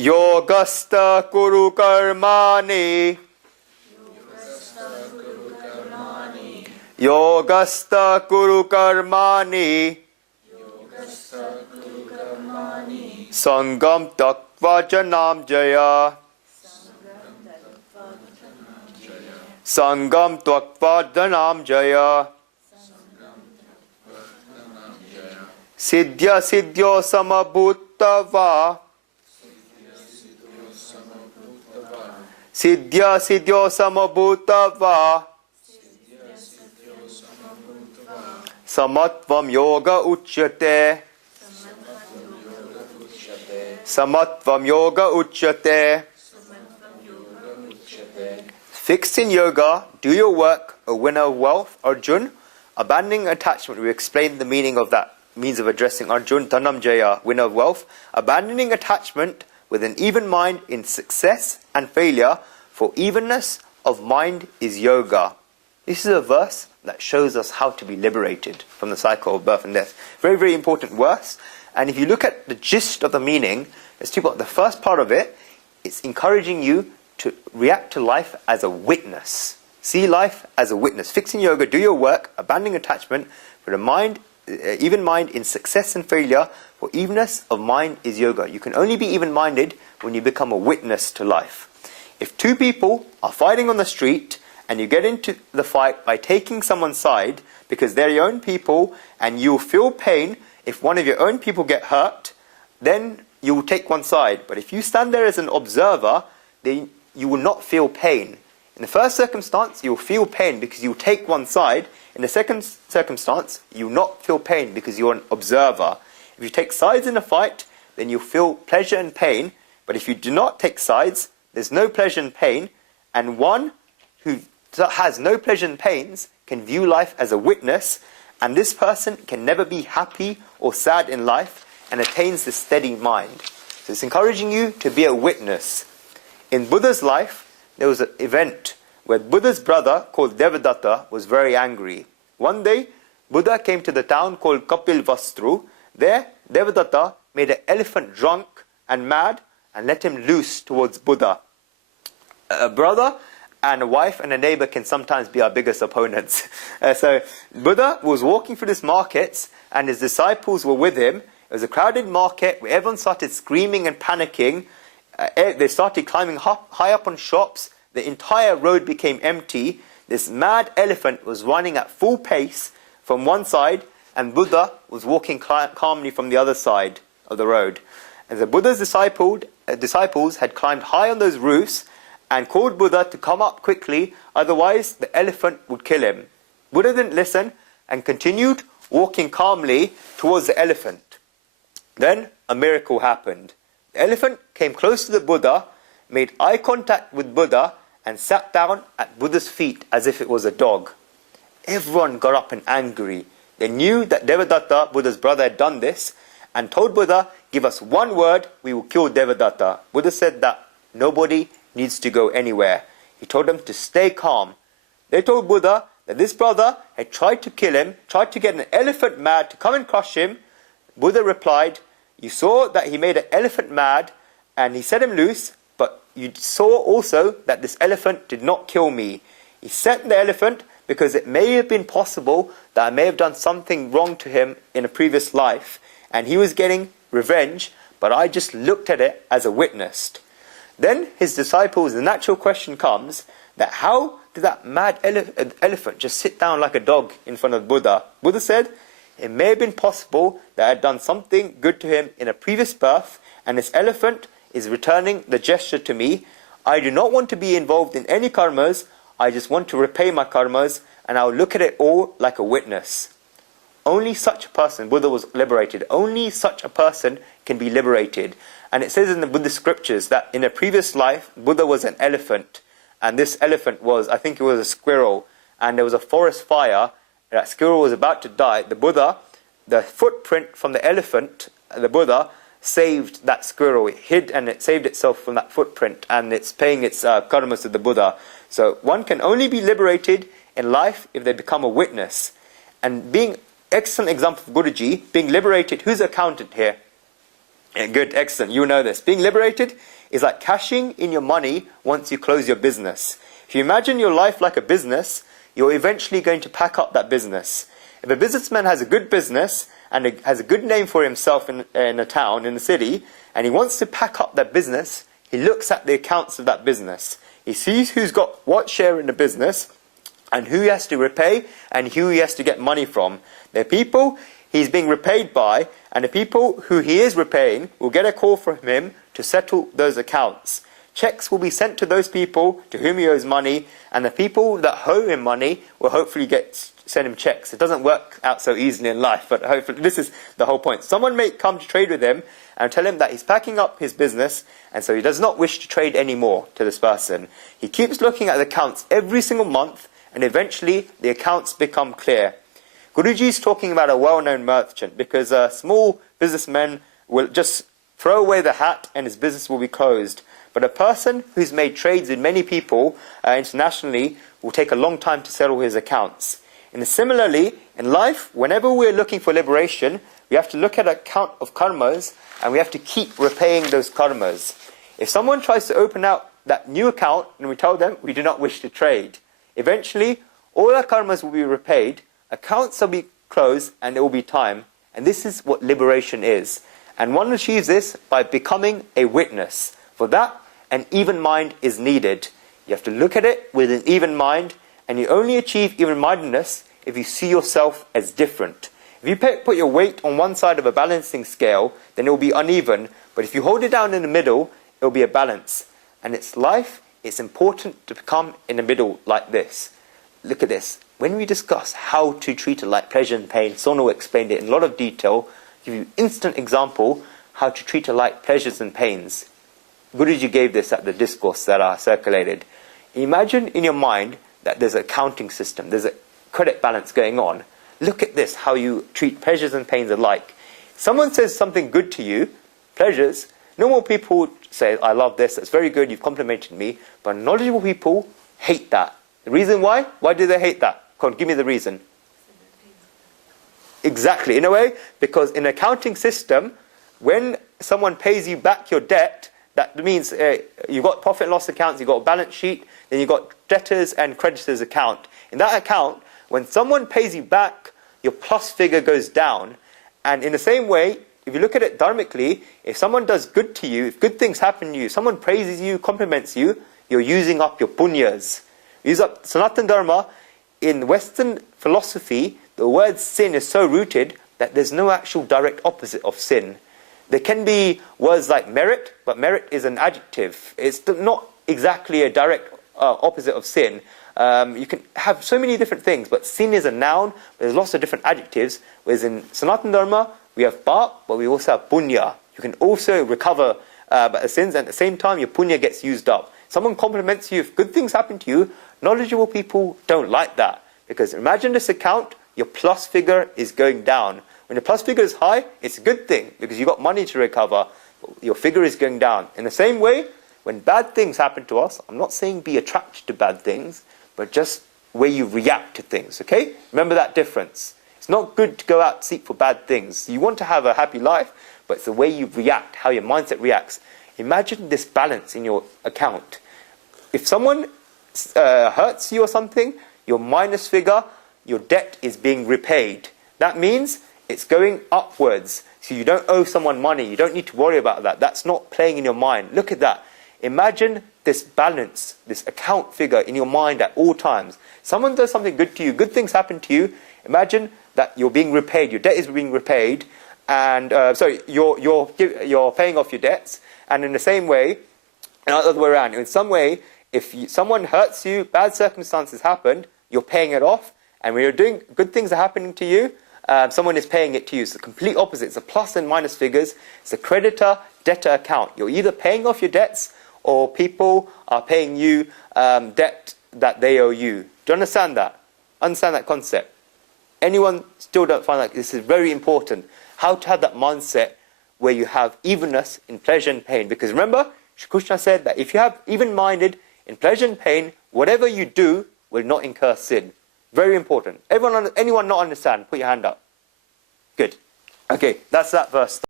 Yogasta kuru karmani. Yogasta kuru karmani. Sangam tattva janam jaya. Sangam tattva janam jaya. Siddhya siddhyo samabhutava. Siddhya siddhyo samabhutava. Samatvam yoga uchyate. Samatvam yoga uchyate. Fixed in yoga, do your work, a winner of wealth, Arjun. Abandoning attachment, we explained the meaning of that means of addressing Arjun, Dhanam Jaya, winner of wealth. Abandoning attachment with an even mind in success and failure, for evenness of mind is yoga. This is a verse that shows us how to be liberated from the cycle of birth and death. Very, very important verse. And if you look at the gist of the meaning, there's two parts. The first part of it, it's encouraging you to react to life as a witness. See life as a witness. Fixing yoga, do your work, abandoning attachment, with a mind, even mind in success and failure, for evenness of mind is yoga. You can only be even-minded when you become a witness to life. If two people are fighting on the street, and you get into the fight by taking someone's side, because they're your own people, and you feel pain, if one of your own people get hurt, then you will take one side. But if you stand there as an observer, then you will not feel pain. In the first circumstance, you will feel pain because you will take one side. In the second circumstance, you will not feel pain because you're an observer. If you take sides in a fight, then you'll feel pleasure and pain. But if you do not take sides, there's no pleasure and pain. And one who has no pleasure and pains can view life as a witness. And this person can never be happy or sad in life and attains the steady mind. So it's encouraging you to be a witness. In Buddha's life, there was an event where Buddha's brother called Devadatta was very angry. One day, Buddha came to the town called Kapilvastru. There, Devadatta made an elephant drunk and mad and let him loose towards Buddha. A brother and a wife and a neighbor can sometimes be our biggest opponents. So Buddha was walking through this market and his disciples were with him. It was a crowded market where everyone started screaming and panicking. They started climbing high up on shops. The entire road became empty. This mad elephant was running at full pace from one side, and Buddha was walking calmly from the other side of the road. And the Buddha's disciples had climbed high on those roofs and called Buddha to come up quickly, otherwise the elephant would kill him. Buddha didn't listen and continued walking calmly towards the elephant. Then a miracle happened. The elephant came close to the Buddha, made eye contact with Buddha, and sat down at Buddha's feet as if it was a dog. Everyone got up and angry. They knew that Devadatta, Buddha's brother, had done this, and told Buddha, "Give us one word, we will kill Devadatta." Buddha said that nobody needs to go anywhere. He told them to stay calm. They told Buddha that this brother had tried to kill him, tried to get an elephant mad to come and crush him. Buddha replied, "You saw that he made an elephant mad and he set him loose, but you saw also that this elephant did not kill me. He set the elephant because it may have been possible that I may have done something wrong to him in a previous life, and he was getting revenge, but I just looked at it as a witness." Then his disciples, the natural question comes, that how did that mad elephant just sit down like a dog in front of Buddha? Buddha said, it may have been possible that I had done something good to him in a previous birth, and this elephant is returning the gesture to me. I do not want to be involved in any karmas. I just want to repay my karmas, and I'll look at it all like a witness. Only such a person, Buddha was liberated, only such a person can be liberated. And it says in the Buddhist scriptures that in a previous life, Buddha was an elephant. And this elephant was, I think it was a squirrel. And there was a forest fire. That squirrel was about to die. The Buddha, the footprint from the elephant, the Buddha, saved that squirrel. It hid and it saved itself from that footprint. And it's paying its karmas to the Buddha. So one can only be liberated in life if they become a witness. And being excellent example of Guruji, being liberated, who's accountant here? Yeah, good, excellent. You know this. Being liberated is like cashing in your money once you close your business. If you imagine your life like a business, you're eventually going to pack up that business. If a businessman has a good business and has a good name for himself in a town, in a city, and he wants to pack up that business, he looks at the accounts of that business. He sees who's got what share in the business and who he has to repay and who he has to get money from. The people he's being repaid by and the people who he is repaying will get a call from him to settle those accounts. Checks will be sent to those people to whom he owes money, and the people that owe him money will hopefully send him checks. It doesn't work out so easily in life, but hopefully this is the whole point. Someone may come to trade with him and tell him that he's packing up his business, and so he does not wish to trade anymore to this person. He keeps looking at the accounts every single month, and eventually the accounts become clear. Guruji is talking about a well-known merchant, because small businessmen will just throw away the hat and his business will be closed. But a person who's made trades with many people internationally will take a long time to settle his accounts. And similarly, in life, whenever we're looking for liberation, we have to look at a count of karmas, and we have to keep repaying those karmas. If someone tries to open out that new account, and we tell them we do not wish to trade, eventually all our karmas will be repaid, accounts will be closed, and there will be time. And this is what liberation is. And one achieves this by becoming a witness. For that, an even mind is needed. You have to look at it with an even mind, and you only achieve even-mindedness if you see yourself as different. If you put your weight on one side of a balancing scale, then it will be uneven. But if you hold it down in the middle, it will be a balance. And it's life, it's important to become in the middle like this. Look at this. When we discuss how to treat it like pleasure and pain, Sonal explained it in a lot of detail, give you instant example how to treat it like pleasures and pains. Guruji gave this at the discourse that are circulated. Imagine in your mind that there's an accounting system, there's a credit balance going on. Look at this, how you treat pleasures and pains alike. Someone says something good to you, pleasures, normal people say, I love this, that's very good, you've complimented me, but knowledgeable people hate that. The reason why? Why do they hate that? Come on, give me the reason. Exactly, in a way, because in an accounting system, when someone pays you back your debt, that means you've got profit and loss accounts, you've got a balance sheet, then you've got debtors and creditors account. In that account, when someone pays you back, your plus figure goes down. And in the same way, if you look at it dharmically, if someone does good to you, if good things happen to you, someone praises you, compliments you, you're using up your punyas. Use up Sanatana Dharma. In Western philosophy, the word sin is so rooted that there's no actual direct opposite of sin. There can be words like merit, but merit is an adjective. It's not exactly a direct opposite of sin. You can have so many different things, but sin is a noun. There's lots of different adjectives. Whereas in Sanatana Dharma, we have pa, but we also have punya. You can also recover the sins, and at the same time, your punya gets used up. Someone compliments you, if good things happen to you, knowledgeable people don't like that. Because imagine this account, your plus figure is going down. When the plus figure is high, it's a good thing, because you've got money to recover. Your figure is going down. In the same way, when bad things happen to us, I'm not saying be attracted to bad things, but just where you react to things, okay? Remember that difference. It's not good to go out and seek for bad things. You want to have a happy life, but it's the way you react, how your mindset reacts. Imagine this balance in your account. If someone hurts you or something, your minus figure, your debt is being repaid. That means it's going upwards. So you don't owe someone money. You don't need to worry about that. That's not playing in your mind. Look at that. Imagine this balance, this account figure in your mind at all times. Someone does something good to you, good things happen to you. Imagine that you're being repaid. Your debt is being repaid, and you're paying off your debts. And in the same way, and the other way around, in some way, if someone hurts you, bad circumstances happen, you're paying it off. And when you're doing good things are happening to you, someone is paying it to you. It's the complete opposite. It's the plus and minus figures. It's a creditor-debtor account. You're either paying off your debts, or people are paying you debt that they owe you. Do you understand that? Understand that concept? Anyone still don't find that this is very important? How to have that mindset where you have evenness in pleasure and pain. Because remember, Shri Krishna said that if you have even-minded in pleasure and pain, whatever you do will not incur sin. Very important. Anyone not understand? Put your hand up. Good. Okay, that's that verse.